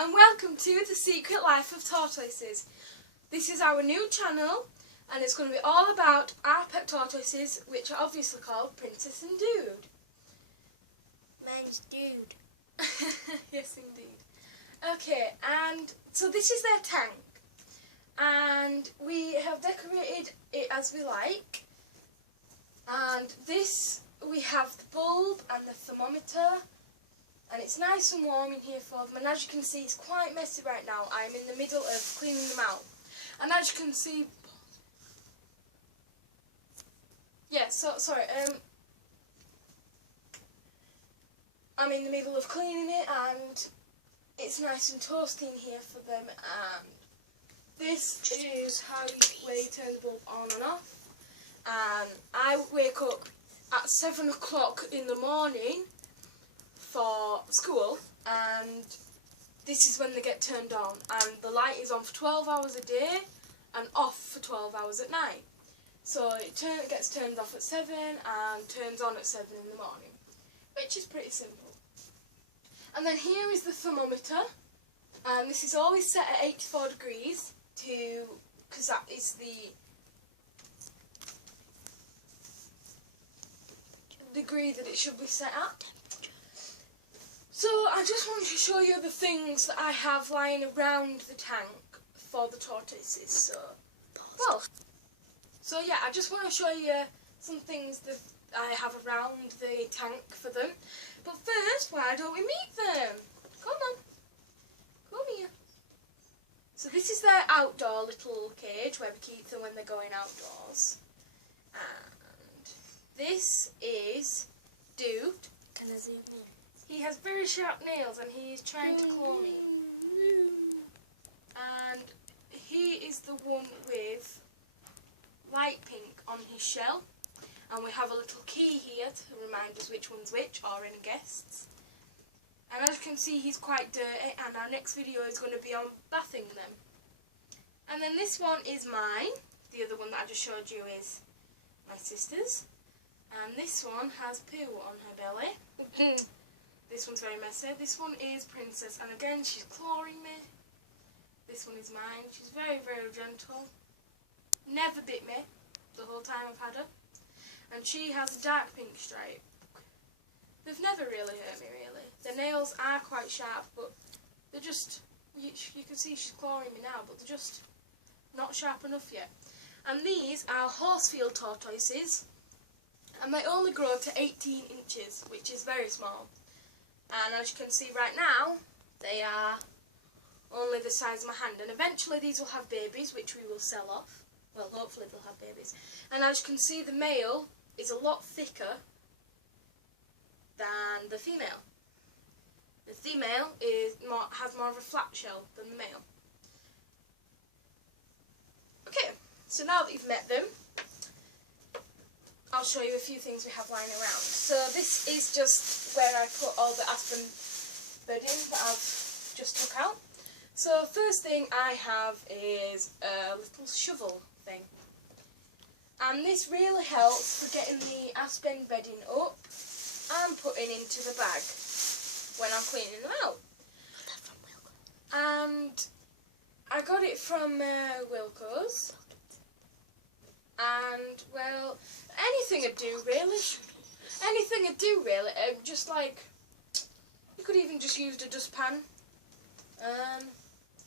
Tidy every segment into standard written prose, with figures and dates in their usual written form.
and welcome to The Secret Life of Tortoises. This is our new channel and it's going to be all about our pet tortoises, which are obviously called Princess and Dude. Mine's Dude. Yes indeed. Okay, and so this is their tank and we have decorated it as we like, and this we have the bulb and the thermometer. And it's nice and warm in here for them, and as you can see it's quite messy right now. I'm in the middle of cleaning them out. And as you can see, I'm in the middle of cleaning it and it's nice and toasty in here for them, and this is where you turn the bulb on and off. And I wake up at 7 o'clock in the morning for school, and this is when they get turned on, and the light is on for 12 hours a day and off for 12 hours at night. So it gets turned off at 7 and turns on at 7 in the morning, which is pretty simple. And then here is the thermometer, and this is always set at 84 degrees because that is the degree that it should be set at. So I just wanted to show you the things that I have lying around the tank for the tortoises. So yeah, I just want to show you some things that I have around the tank for them. But first, why don't we meet them? Come on, come here. So this is their outdoor little cage where we keep them when they're going outdoors. And this is Dude. Can I zoom in? He has very sharp nails and he is trying to claw me. And he is the one with light pink on his shell. And we have a little key here to remind us which one's which, or any guests. And as you can see, he's quite dirty, and our next video is going to be on bathing them. And then this one is mine. The other one that I just showed you is my sister's. And this one has poo on her belly. This one's very messy. This one is Princess, and again she's clawing me. This one is mine. She's very, very gentle. Never bit me the whole time I've had her. And she has a dark pink stripe. They've never really hurt me, really. Their nails are quite sharp, but they're just, you can see she's clawing me now, but they're just not sharp enough yet. And these are horsefield tortoises, and they only grow to 18 inches, which is very small. And as you can see right now, they are only the size of my hand. And eventually these will have babies, which we will sell off. Well, hopefully they'll have babies. And as you can see, the male is a lot thicker than the female. The female has more of a flat shell than the male. Okay, so now that you've met them, I'll show you a few things we have lying around. So this is just where I put all the aspen bedding that I've just took out. So first thing I have is a little shovel thing. And this really helps for getting the aspen bedding up and putting into the bag when I'm cleaning them out. And I got it from Wilco's. And, well, anything would do, really. Anything would do, really. Just like, you could even just use a dustpan.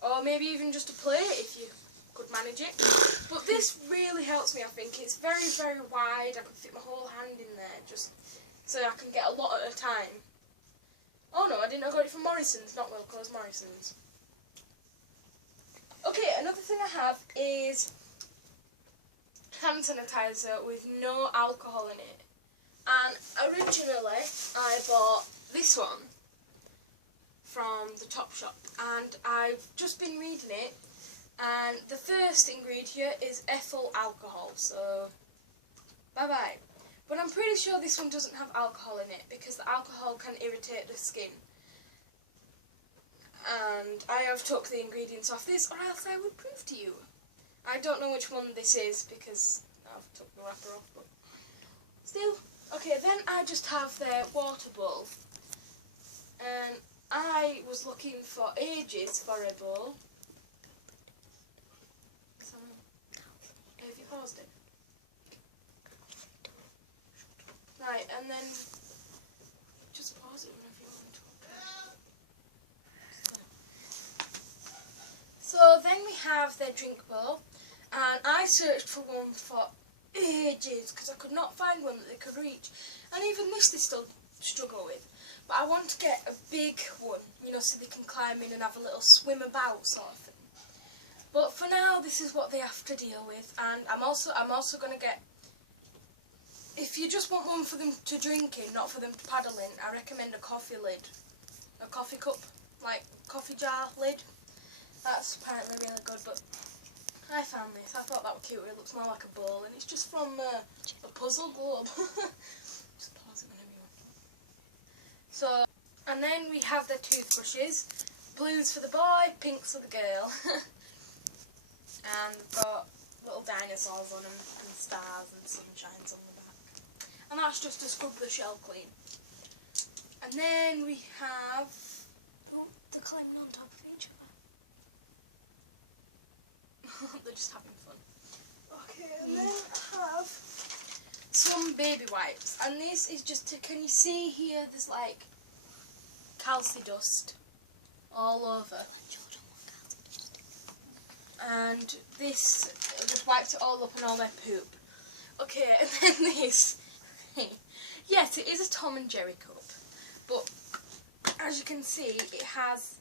Or maybe even just a plate if you could manage it. But this really helps me, I think. It's very, very wide. I could fit my whole hand in there, just so I can get a lot at a time. Oh no, I got it from Morrison's, not Wilco's, Morrison's. Okay, another thing I have is hand sanitizer with no alcohol in it. And originally I bought this one from the Topshop, and I've just been reading it, and the first ingredient is ethyl alcohol, so bye bye. But I'm pretty sure this one doesn't have alcohol in it because the alcohol can irritate the skin. And I have took the ingredients off this, or else I would prove to you. I don't know which one this is because I've took the wrapper off, but still. Okay, then I just have their water bowl. And I was looking for ages for a bowl. Have you paused it? Right, and then just pause it whenever you want to. So then we have their drink bowl, and I searched for one for ages because I could not find one that they could reach, and even this they still struggle with. But I want to get a big one, you know, so they can climb in and have a little swim about sort of thing. But for now, this is what they have to deal with, and I'm also going to get. If you just want one for them to drink in, not for them to paddle in, I recommend a coffee lid, a coffee cup, like coffee jar lid. That's apparently really good, but I found this. I thought that was cute. It looks more like a bowl, and it's just from a puzzle globe. Just pause it whenever you want. So, and then we have the toothbrushes. Blues for the boy, pinks for the girl. And we've got little dinosaurs on them, and stars and sunshines on the back. And that's just to scrub the shell clean. And then we have... Oh, they're climbing on top of each other. They're just having fun. Okay, and then I have some baby wipes. And this is just to... Can you see here there's like calci dust all over. And this just wipes it all up and all their poop. Okay, and then this. Yes, it is a Tom and Jerry cup, but as you can see, it has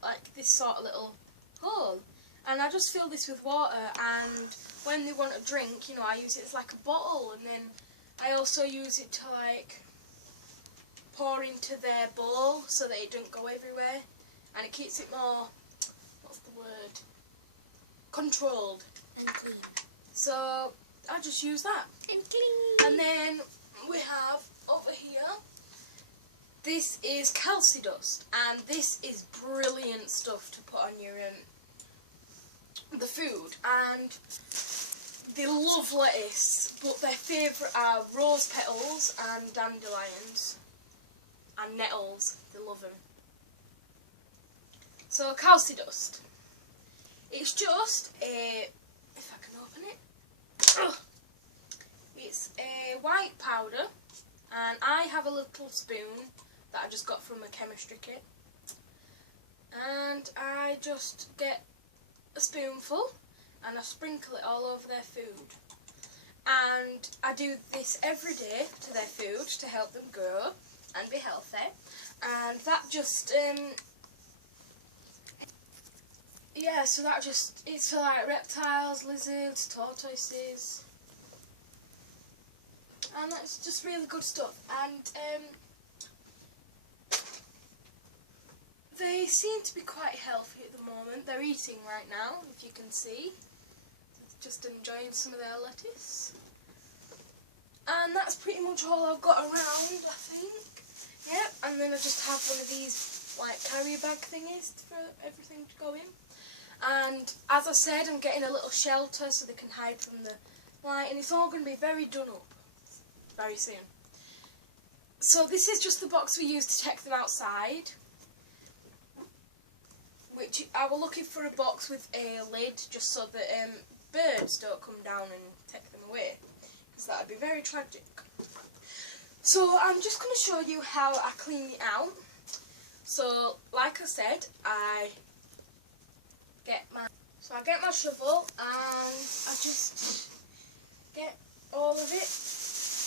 like this sort of little hole. And I just fill this with water, and when they want a drink, you know, I use it as like a bottle, and then I also use it to like pour into their bowl so that it don't go everywhere, and it keeps it more, what's the word? Controlled and clean. So I just use that. And clean. And then we have over here, this is calci dust, and this is brilliant stuff to put on your the food. And they love lettuce, but their favourite are rose petals and dandelions and nettles. They love them. So calci dust. It's just a, if I can open it, it's a white powder, and I have a little spoon that I just got from a chemistry kit, and I just get a spoonful and I sprinkle it all over their food, and I do this every day to their food to help them grow and be healthy, and that just yeah, so that just, it's for like reptiles, lizards, tortoises, and that's just really good stuff. And they seem to be quite healthy at the moment. They're eating right now, if you can see. Just enjoying some of their lettuce. And that's pretty much all I've got around, I think. Yep, and then I just have one of these like carrier bag thingies for everything to go in. And as I said, I'm getting a little shelter so they can hide from the light, and it's all going to be very done up very soon. So this is just the box we use to take them outside, which I was looking for a box with a lid just so that birds don't come down and take them away, because that would be very tragic. So I'm just going to show you how I clean it out. So like I said, I get my shovel and I just get all of it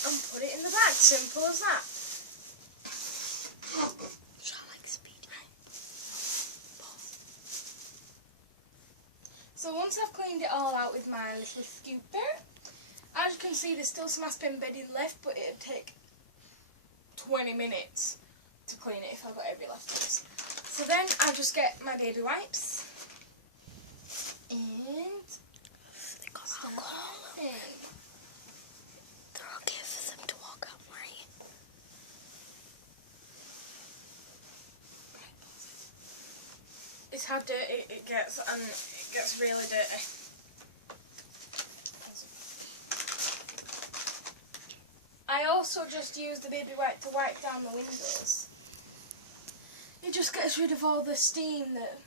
and put it in the bag. Simple as that. Shall I like speed? So once I've cleaned it all out with my little scooper, as you can see there's still some aspen bedding left, but it'd take 20 minutes to clean it if I got every last piece. So then I just get my baby wipes. And they got alcohol all over. They're okay for them to walk out, right? It's how dirty it gets, and it gets really dirty. I also just use the baby wipe to wipe down the windows. It just gets rid of all the steam that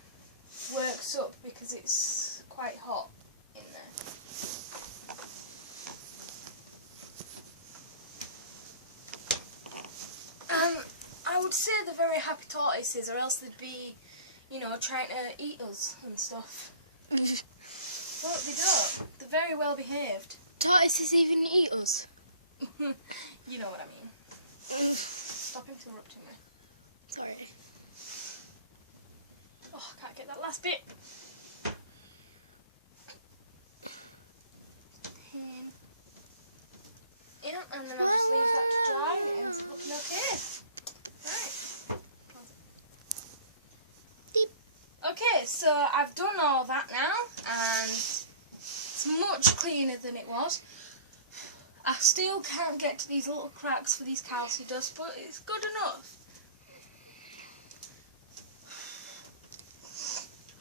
works up because it's quite hot in there. I would say they're very happy tortoises, or else they'd be, you know, trying to eat us and stuff. But they don't. They're very well behaved. Tortoises even eat us? You know what I mean. Stop interrupting me. Sorry. Oh, I can't get that last bit. Yeah, and then I'll just leave that to dry and it ends up looking okay. Right. Beep. Okay, so I've done all that now and it's much cleaner than it was. I still can't get to these little cracks for these calci dust, but it's good enough.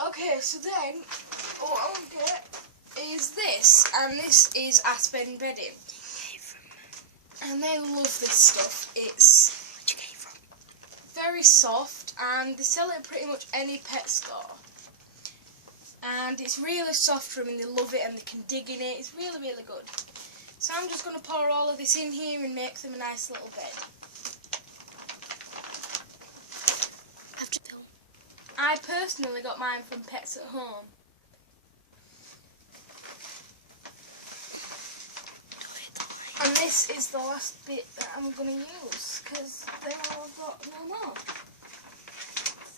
Okay, so then what I'll get is this, and this is aspen bedding. And they love this stuff. It's very soft and they sell it at pretty much any pet store. And it's really soft for them and they love it and they can dig in it. It's really, really good. So I'm just going to pour all of this in here and make them a nice little bed. I personally got mine from Pets at Home. And this is the last bit that I'm going to use because then I've got no more.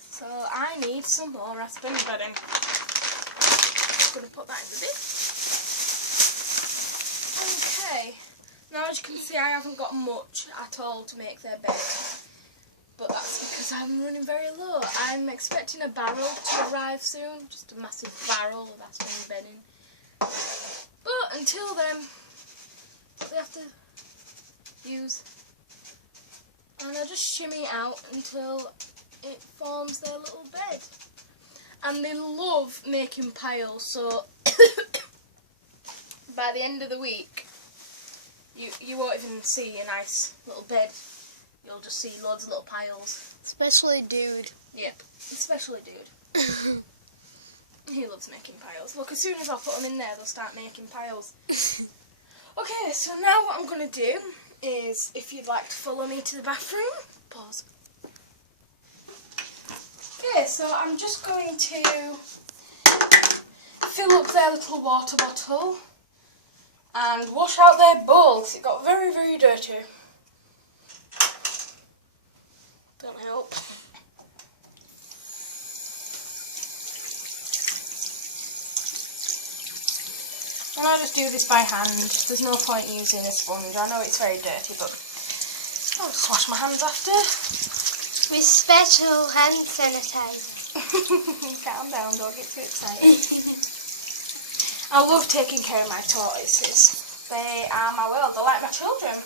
So I need some more aspen bedding. I'm going to put that in the bin. Okay, now as you can see I haven't got much at all to make their bed. But that's because I'm running very low. I'm expecting a barrel to arrive soon, just a massive barrel of aspen bedding. But until then, they have to use, and I just shimmy it out until it forms their little bed. And they love making piles, so by the end of the week you won't even see a nice little bed, you'll just see loads of little piles. Especially Dude. Yep, especially Dude. He loves making piles. Look, as soon as I put them in there they'll start making piles. Okay, so now what I'm going to do is, if you'd like to follow me to the bathroom, pause. Okay, so I'm just going to fill up their little water bottle and wash out their bowls. It got very, very dirty. Don't help. And I just do this by hand. There's no point using a sponge. I know it's very dirty, but I'll just wash my hands after. With special hand sanitizer. Calm down, don't get too excited. I love taking care of my tortoises. They are my world. They're like my children.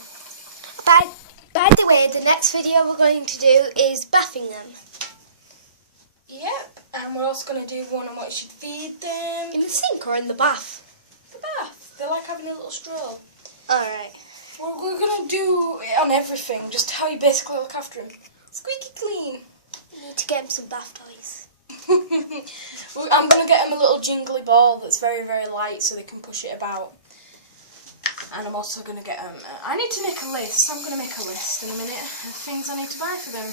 By the way, the next video we're going to do is bathing them. Yep, and we're also going to do one on what you should feed them. In the sink or in the bath? The bath. They like having a little straw. Alright. We're going to do it on everything, just how you basically look after them. Squeaky clean. You need to get them some bath toys. I'm going to get them a little jingly ball that's very, very light so they can push it about. And I'm also going to get them... I need to make a list. I'm going to make a list in a minute of things I need to buy for them.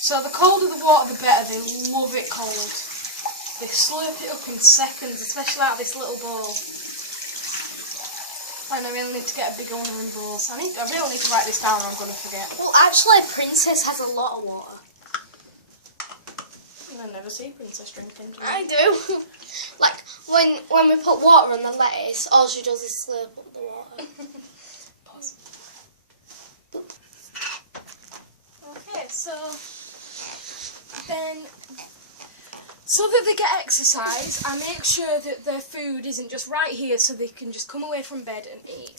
So the colder the water, the better. They love it cold. They slurp it up in seconds, especially out of this little bowl. And I really need to get a bigger one in bowls. I really need to write this down or I'm going to forget. Well, actually, Princess has a lot of water. I never see Princess drinking. I do. Like, when we put water on the lettuce, all she does is slurp up the water. Pause. Okay, so then, so that they get exercise, I make sure that their food isn't just right here so they can just come away from bed and eat.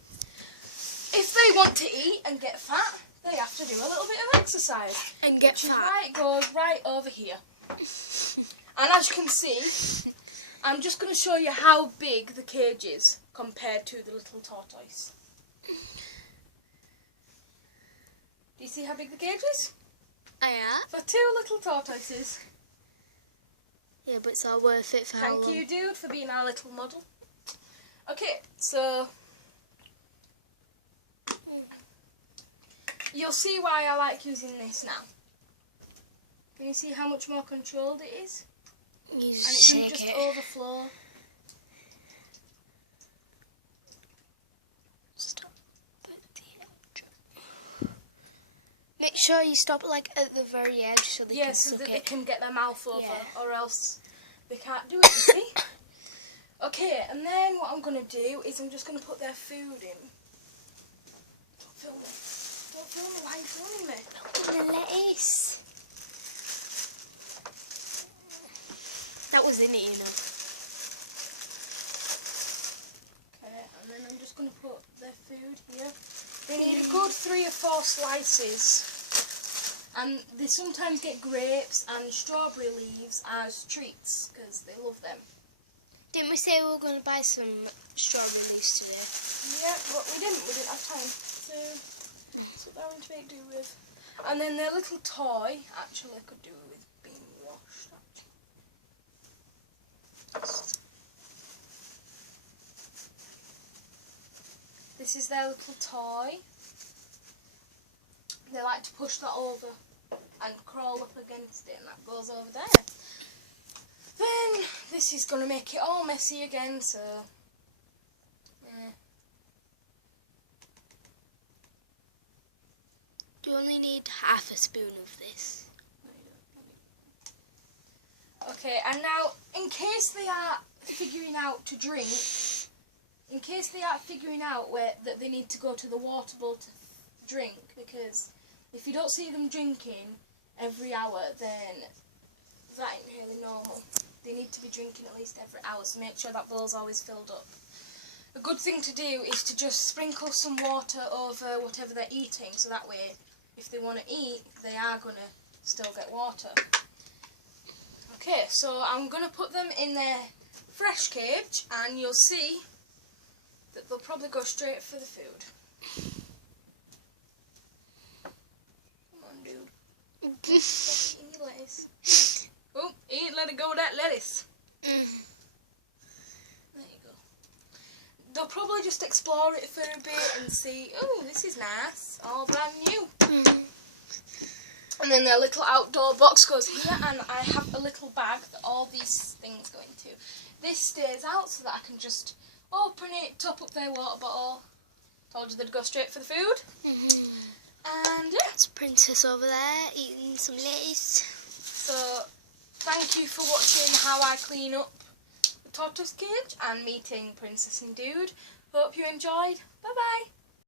If they want to eat and get fat, they have to do a little bit of exercise. And get fat. Right, goes right over here. And as you can see, I'm just going to show you how big the cage is compared to the little tortoise. Do you see how big the cage is? Yeah. For 2 little tortoises. Yeah, but it's all worth it for how long? Thank you, dude, for being our little model. Okay, so you'll see why I like using this now. Can you see how much more controlled it is? You And it just can shake just it. overflow. Stop at the edge. Make sure you stop like at the very edge so they can So suck that it. they can get their mouth over, Yeah. or else they can't do it, you see? Okay, and then what I'm going to do is I'm just going to put their food in. Don't film me. Don't film me. Why are you filming me? The lettuce. That was in it, you know. Okay, and then I'm just going to put their food here. They need a good 3 or 4 slices. And they sometimes get grapes and strawberry leaves as treats, because they love them. Didn't we say we were going to buy some strawberry leaves today? Yeah, but we didn't have time. So they're going to make do with. And then their little toy actually could do with being washed. This is their little toy. They like to push that over and crawl up against it, and that goes over there. Then this is going to make it all messy again, so yeah. You only need half a spoon of this. Okay, and now in case they are figuring out to drink, in case they are figuring out that they need to go to the water bowl to drink, because if you don't see them drinking every hour, then that ain't really normal. They need to be drinking at least every hour, so make sure that bowl's always filled up. A good thing to do is to just sprinkle some water over whatever they're eating, so that way if they want to eat, they are going to still get water. Okay, so I'm going to put them in their fresh cage, and you'll see that they'll probably go straight for the food. Come on, dude. Stop eating your lettuce. Oh, let it go with that lettuce. There you go. They'll probably just explore it for a bit and see, oh, this is nice, all brand new. And then their little outdoor box goes here, and I have a little bag that all these things go into. This stays out so that I can just open it, top up their water bottle. Told you they'd go straight for the food. And yeah. That's Princess over there eating some lettuce. So thank you for watching how I clean up the tortoise cage and meeting Princess and Dude. Hope you enjoyed. Bye bye.